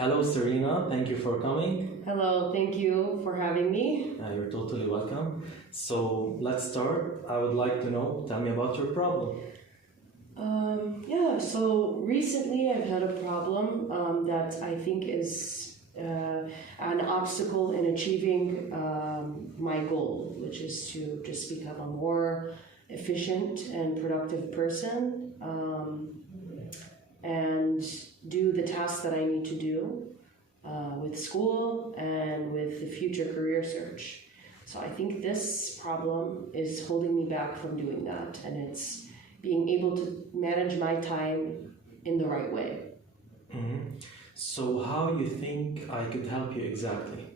Hello, Ceriena. Thank you for coming. Hello, thank you for having me. You're totally welcome. So let's start. I would like to know, tell me about your problem. So recently I've had a problem that I think is an obstacle in achieving my goal, which is to just become a more efficient and productive person and do the tasks that I need to do with school and with the future career search. So I think this problem is holding me back from doing that, and it's being able to manage my time in the right way. Mm-hmm. So how you think I could help you exactly?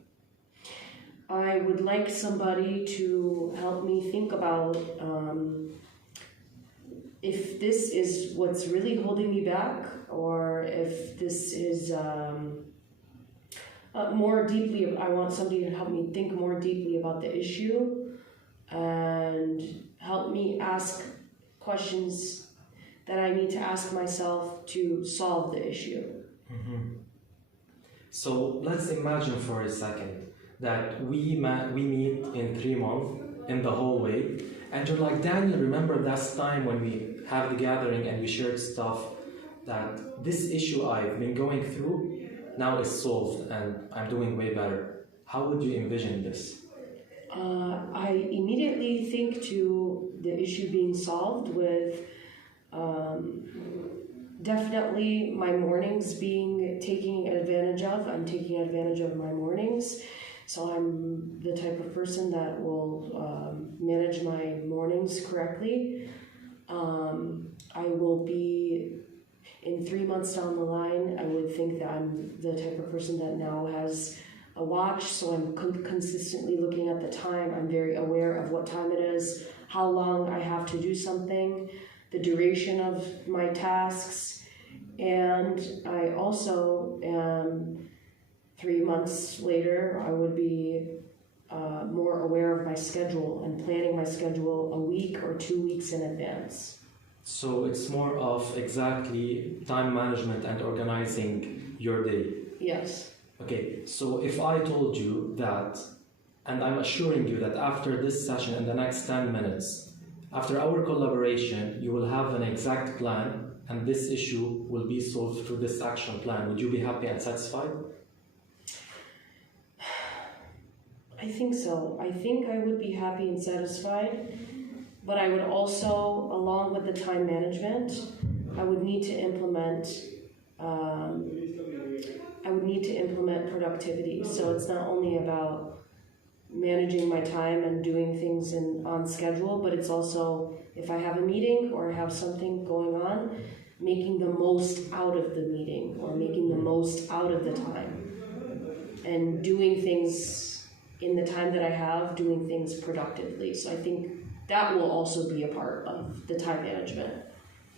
I would like somebody to help me think about if this is what's really holding me back, or if this is more deeply. I want somebody to help me think more deeply about the issue and help me ask questions that I need to ask myself to solve the issue. Mm-hmm. So let's imagine for a second that we meet in 3 months in the hallway, and you're like, Daniel, remember last time when we have the gathering and we shared stuff, that this issue I've been going through now is solved and I'm doing way better. How would you envision this? I immediately think to the issue being solved with definitely my mornings being taken advantage of. I'm taking advantage of my mornings. So I'm the type of person that will manage my mornings correctly. I will be, in 3 months down the line, I would think that I'm the type of person that now has a watch, so I'm consistently looking at the time. I'm very aware of what time it is, how long I have to do something, the duration of my tasks, and I also am 3 months later, I would be more aware of my schedule and planning my schedule a week or 2 weeks in advance. So it's more of exactly time management and organizing your day. Yes. Okay, so if I told you that, and I'm assuring you that after this session in the next 10 minutes, after our collaboration, you will have an exact plan and this issue will be solved through this action plan, would you be happy and satisfied? I think so. I think I would be happy and satisfied, but I would also, along with the time management, I would need to implement productivity. So it's not only about managing my time and doing things on schedule, but it's also, if I have a meeting or I have something going on, making the most out of the meeting or making the most out of the time and doing things in the time that I have, doing things productively. So I think that will also be a part of the time management.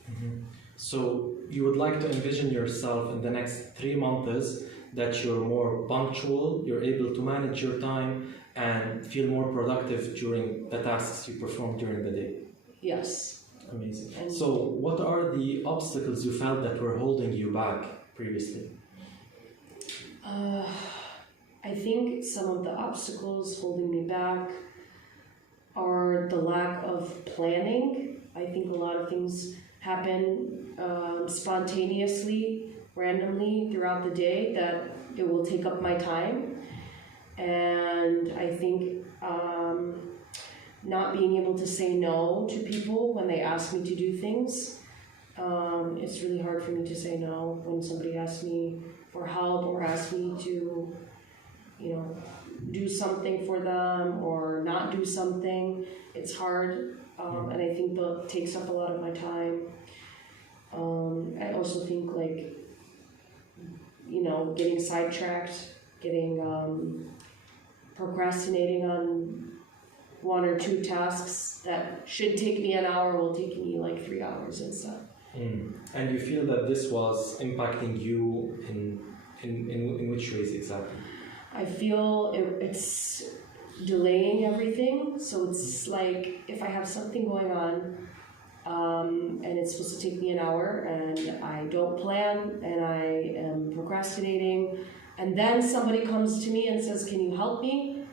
Mm-hmm. So you would like to envision yourself in the next 3 months that you're more punctual, you're able to manage your time and feel more productive during the tasks you perform during the day. Yes. Amazing. And so what are the obstacles you felt that were holding you back previously? I think some of the obstacles holding me back are the lack of planning. I think a lot of things happen spontaneously, randomly throughout the day that it will take up my time. And I think not being able to say no to people when they ask me to do things. It's really hard for me to say no when somebody asks me for help or asks me to, do something for them or not do something. It's hard, and I think that takes up a lot of my time. I also think getting sidetracked, procrastinating on 1 or 2 tasks that should take me an hour will take me like 3 hours instead. And you feel that this was impacting you in which ways exactly? I feel it's delaying everything. So it's like if I have something going on and it's supposed to take me an hour, and I don't plan, and I am procrastinating, and then somebody comes to me and says, can you help me?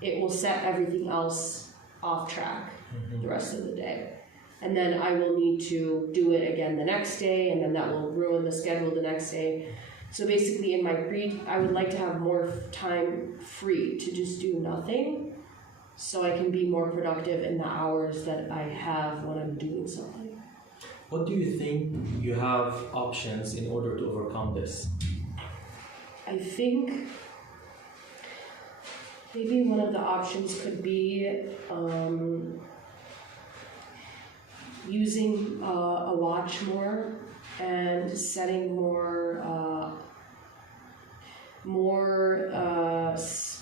It will set everything else off track the rest of the day. And then I will need to do it again the next day, and then that will ruin the schedule the next day. So basically in my I would like to have more time free to just do nothing, so I can be more productive in the hours that I have when I'm doing something. What do you think you have options in order to overcome this? I think maybe one of the options could be using a watch more and setting more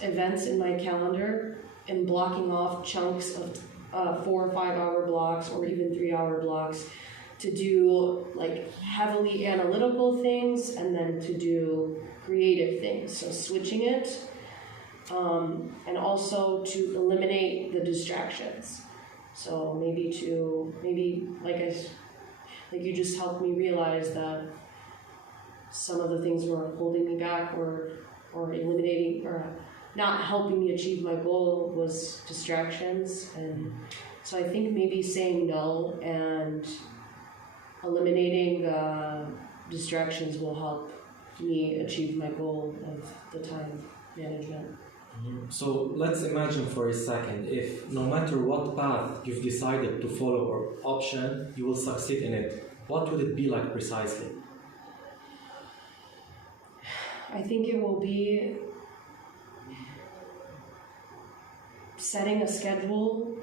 events in my calendar and blocking off chunks of 4 or 5 hour blocks or even 3 hour blocks to do like heavily analytical things and then to do creative things. So switching it, and also to eliminate the distractions. So maybe like you just helped me realize that some of the things were holding me back or eliminating or not helping me achieve my goal was distractions. And so I think maybe saying no and eliminating distractions will help me achieve my goal of the time management. So let's imagine for a second, if no matter what path you've decided to follow or option, you will succeed in it, what would it be like precisely? I think it will be setting a schedule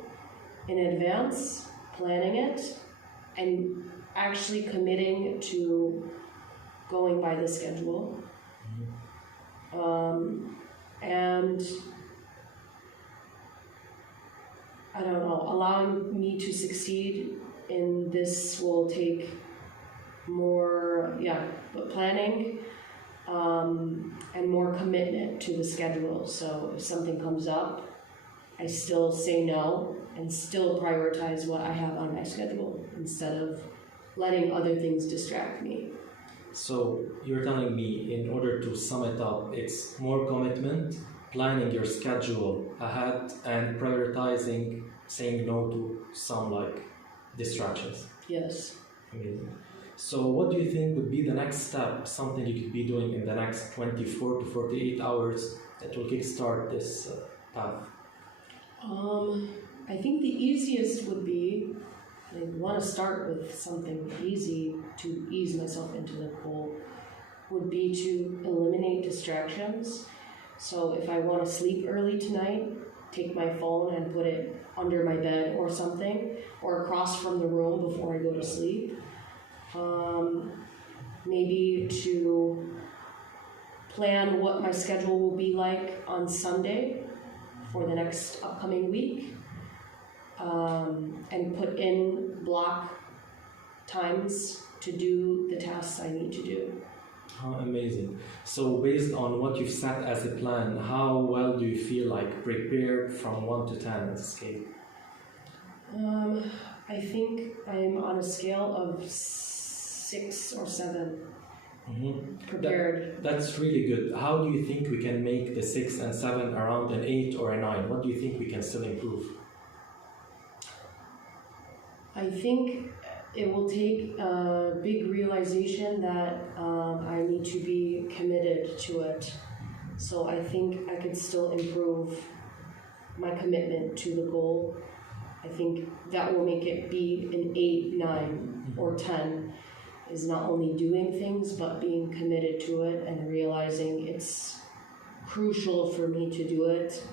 in advance, planning it, and actually committing to going by the schedule. And I don't know, allowing me to succeed in this will take more, planning and more commitment to the schedule. So if something comes up, I still say no and still prioritize what I have on my schedule instead of letting other things distract me. So you're telling me, in order to sum it up, it's more commitment, planning your schedule ahead, and prioritizing saying no to some like distractions. Yes. Amazing. So what do you think would be the next step, something you could be doing in the next 24 to 48 hours that will kickstart this path? I think the easiest would be, I want to start with something easy to ease myself into the goal, would be to eliminate distractions. So if I want to sleep early tonight, take my phone and put it under my bed or something, or across from the room before I go to sleep. Maybe to plan what my schedule will be like on Sunday for the next upcoming week. And put in block times to do the tasks I need to do. Amazing. So based on what you've set as a plan, how well do you feel like prepared from 1 to 10 as a scale? I think I'm on a scale of 6 or 7 prepared. That's really good. How do you think we can make the 6 and 7 around an 8 or a 9? What do you think we can still improve? I think it will take a big realization that I need to be committed to it. So I think I could still improve my commitment to the goal. I think that will make it be an 8, 9, or 10, is not only doing things, but being committed to it and realizing it's crucial for me to do it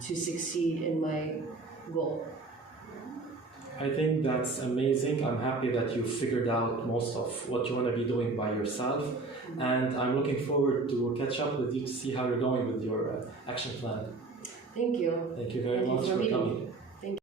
to succeed in my goal. I think that's amazing. I'm happy that you figured out most of what you want to be doing by yourself. And I'm looking forward to catch up with you to see how you're going with your action plan. Thank you. Thank you very much for coming.